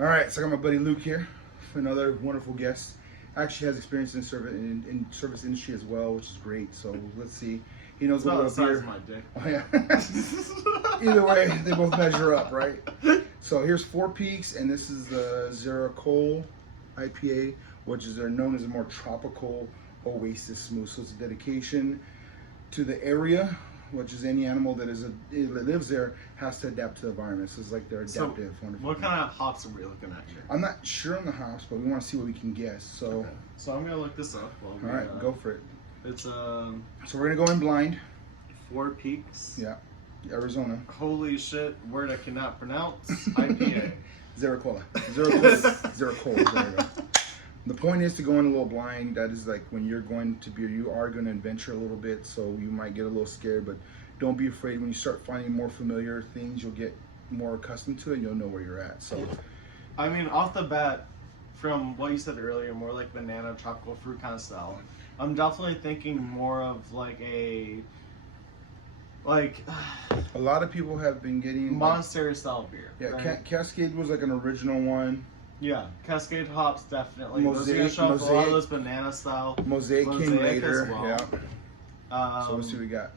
All right, so I got my buddy Luke here, another wonderful guest. Actually has experience in service industry as well, which is great. So let's see. He knows It's a not little the size beer. of my dick. Oh yeah. Either way, they both measure up, right? So here's Four Peaks, and this is the Xerocole IPA, which is known as a more tropical oasis smooth. So it's a dedication to the area, which is any animal that lives there has to adapt to the environment. So it's like they're adaptive. So what kind of hops are we looking at here? I'm not sure on the hops, but we want to see what we can guess. So, Okay. So I'm gonna look this up. All right, go for it. It's So we're gonna go in blind. Four Peaks. Yeah, Arizona. Holy shit! Word I cannot pronounce. IPA. Xerocole. Xerocole. There we go. The point is to go in a little blind. That is like when you're going to beer, you are going to adventure a little bit, so you might get a little scared, but don't be afraid. When you start finding more familiar things, you'll get more accustomed to it and you'll know where you're at. So, I mean, off the bat, from what you said earlier, more like banana, tropical fruit kind of style. I'm definitely thinking more of like a lot of people have been getting monastery style beer. Yeah, right? Cascade was like an original one. Yeah, Cascade hops definitely. Mosaic, a lot of those banana style. Mosaic came later. As well. Yeah. So let's see what we got.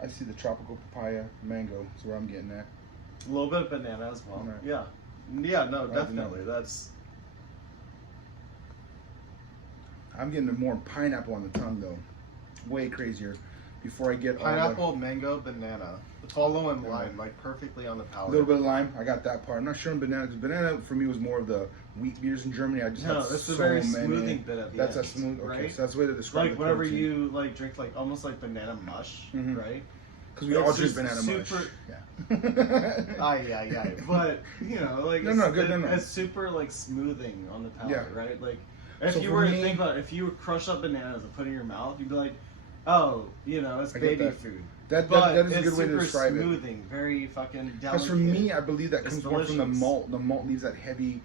I see the tropical papaya mango. That's where I'm getting at. A little bit of banana as well. Right. Yeah. Yeah. No, definitely. That's. I'm getting more pineapple on the tongue though. Way crazier. Before I get pineapple, mango, banana. Follow in lime, like perfectly on the palate. A little bit of lime. I got that part. I'm not sure on banana. Banana for me was more of the wheat beers in Germany. I just had it's so a very many. smoothing bit at the That's end, a smooth. Okay, right? so that's the way to describe like the whenever protein. you like drink like almost like banana mush, right? Because we all drink banana mush. Yeah. Yeah. But you know, like it's super like smoothing on the palate, right? Like if you were to think about it, if you crush up bananas and put it in your mouth, you'd be like, oh, you know, it's baby food. That is a good way to describe it. Smoothing, very fucking delicate. Because for me, I believe that comes more from the delicious. malt. The malt leaves that heavy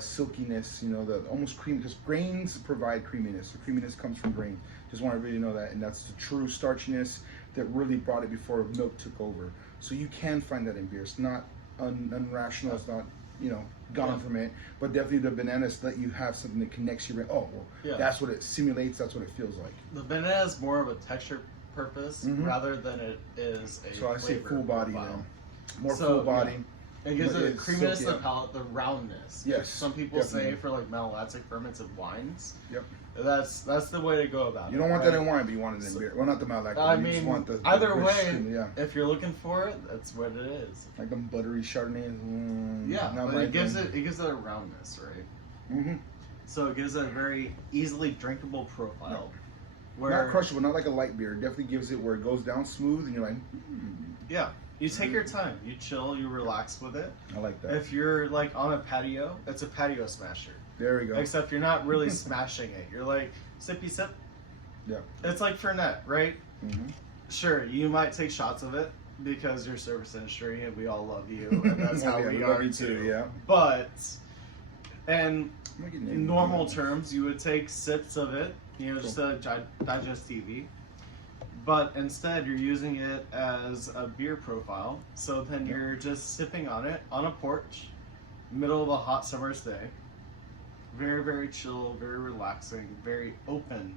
silkiness, you know, the almost cream. Because grains provide creaminess. The creaminess comes from grain. Just want everybody to know that, and that's the true starchiness that really brought it before milk took over. So you can find that in beer. It's not unrational. It's not, you know, gone from it. But definitely the bananas let you have something that connects you. That's what it simulates. That's what it feels like. The banana is more of a texture purpose rather than it is a so I say full body then. More so, full body. Yeah. It gives it the creaminess of the palate, the roundness. Yes. Some people say for like malolactic fermented wines. Yep. That's the way to go about it. You don't want that in wine, but you want it in beer. Well, not the malolactic. I you mean, just want the either rich way, cream, if you're looking for it, that's what it is. Like them buttery Chardonnays. But it gives it a roundness, right? So it gives it a very easily drinkable profile. No. Where, not crushable, not like a light beer. It definitely gives it where it goes down smooth, and you're like, yeah. You take your time. You chill. You relax with it. I like that. If you're like on a patio, it's a patio smasher. There we go. Except you're not really smashing it. You're like sippy sip. Yeah. It's like Fernet, right? Sure, you might take shots of it because you're service industry and we all love you and that's how we are too. Yeah. But in normal terms, you would take sips of it, you know, just to digest TV. But instead, you're using it as a beer profile. So then you're just sipping on it on a porch, middle of a hot summer's day. Very, very chill, very relaxing, very open.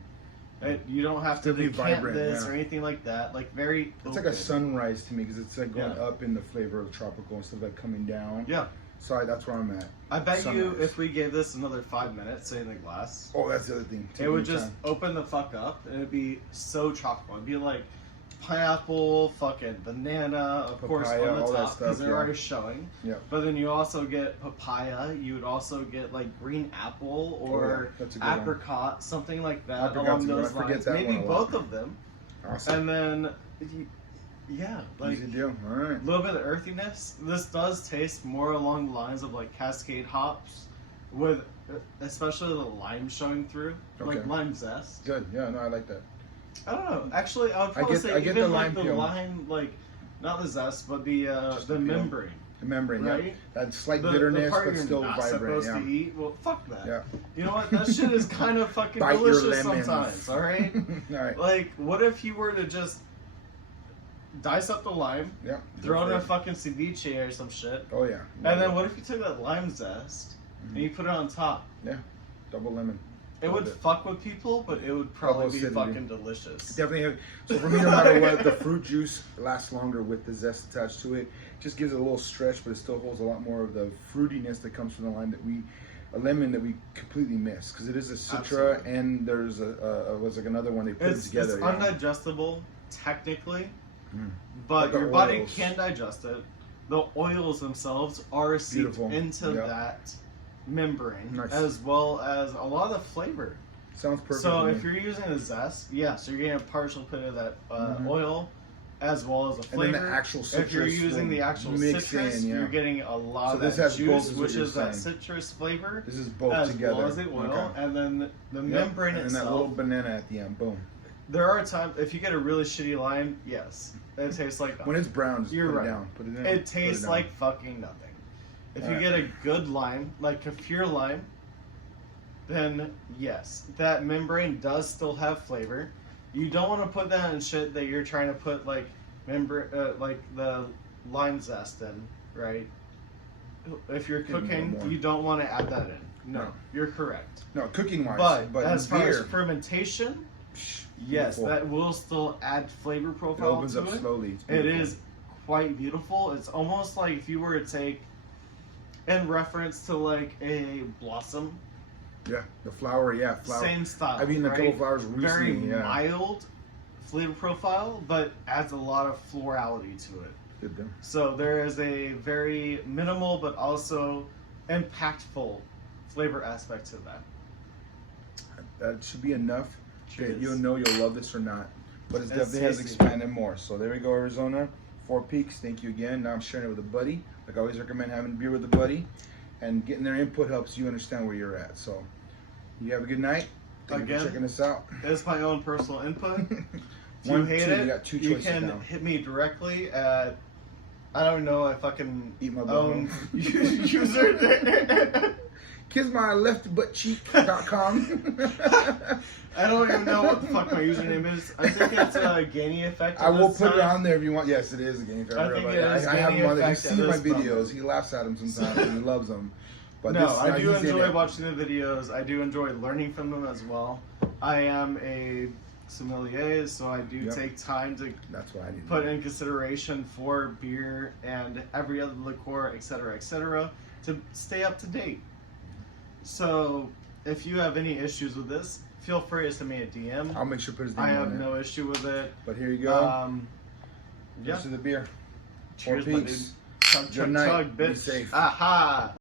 You don't have to decant this or anything like that. Like very It's like a sunrise to me because it's like going up in the flavor of the tropical instead of like coming down. Yeah. So that's where I'm at. I bet you if we gave this another 5 minutes, say in the glass. Oh, that's the other thing. It would just open the fuck up and it'd be so tropical. It'd be like pineapple, fucking banana, of course, on the top because they're already showing. Yeah. But then you also get papaya. You would also get like green apple or apricot, something like that along those lines. Maybe both of them. Awesome. And then. Yeah, like easy deal. All right. A little bit of earthiness. This does taste more along the lines of like Cascade hops, with especially the lime showing through, like lime zest. Good. Yeah, no, I like that. I don't know. Actually, I would probably say even like the lime, like not the zest, but the membrane. The membrane, right? Yeah. That slight bitterness, the but still not vibrant. Supposed to eat. Well, fuck that. Yeah. You know what? That shit is kind of fucking delicious sometimes. All right. All right. Like, what if you were to just dice up the lime, Yeah. throw it in a fucking ceviche or some shit. Oh yeah. And then what if you took that lime zest and you put it on top? Yeah. Double lemon. It would fuck with people, but it would probably be fucking delicious. Definitely have, so for me, no matter what, the fruit juice lasts longer with the zest attached to it. Just gives it a little stretch, but it still holds a lot more of the fruitiness that comes from the lime a lemon that we completely miss, because it is a citra. Absolutely. And there's was like another one they put it together. It's undigestible technically, but like your body can digest it. The oils themselves are seeped into that membrane, as well as a lot of the flavor. Sounds perfect. So if you're using a zest, yes, you're getting a partial bit of that oil, as well as a flavor. And then the actual citrus. If you're using the actual citrus, you're getting a lot of that juice, which is that citrus flavor. This is both as together. As well as the oil, and then the membrane itself. And that little banana at the end, boom. There are times, if you get a really shitty lime, yes, it tastes like nothing. When it's brown, just you're put right. it down. Put it in. It tastes like fucking nothing. If you get a good lime, like Kefir lime, then yes, that membrane does still have flavor. You don't want to put that in shit that you're trying to put like the lime zest in, right? If you're cooking, you don't want to add that in. No, you're correct. No, cooking wise, but as far as fermentation, yes, that will still add flavor profile. It opens up slowly. It is quite beautiful. It's almost like if you were to take, in reference to like a blossom. Yeah, the flower, flower. Same style. I've eaten a couple flowers recently. Very mild flavor profile, but adds a lot of florality to it. Good then. So there is a very minimal but also impactful flavor aspect to that. That should be enough. Cheers. You'll know you'll love this or not. But it definitely has expanded more. So there we go, Arizona. 4 Peaks, thank you again. Now I'm sharing it with a buddy. Like I always recommend having beer with a buddy. And getting their input helps you understand where you're at. So you have a good night. Thank you for checking us out. It's my own personal input. If you hate it, you got 2 choices can now. hit me directly at, I don't know, I fucking Eat my own user. kissmyleftbuttcheek.com. I don't even know what the fuck my username is. I think it's Gainy Effect. I will put it on there if you want. Yes, it is a Gainy Effect. I think it is I have him on there. He sees my videos. Moment. He laughs at them sometimes and he loves them. But no, I do enjoy watching the videos. I do enjoy learning from them as well. I am a sommelier, so I do take time to put in consideration for beer and every other liqueur, etc., to stay up to date. So if you have any issues with this, feel free to send me a DM. I'll make sure to put his name on there. I have no issue with it. But here you go. Cheers to the beer. Cheers, 4 Peaks. Chug, chug, chug, bitch. Be safe. Aha!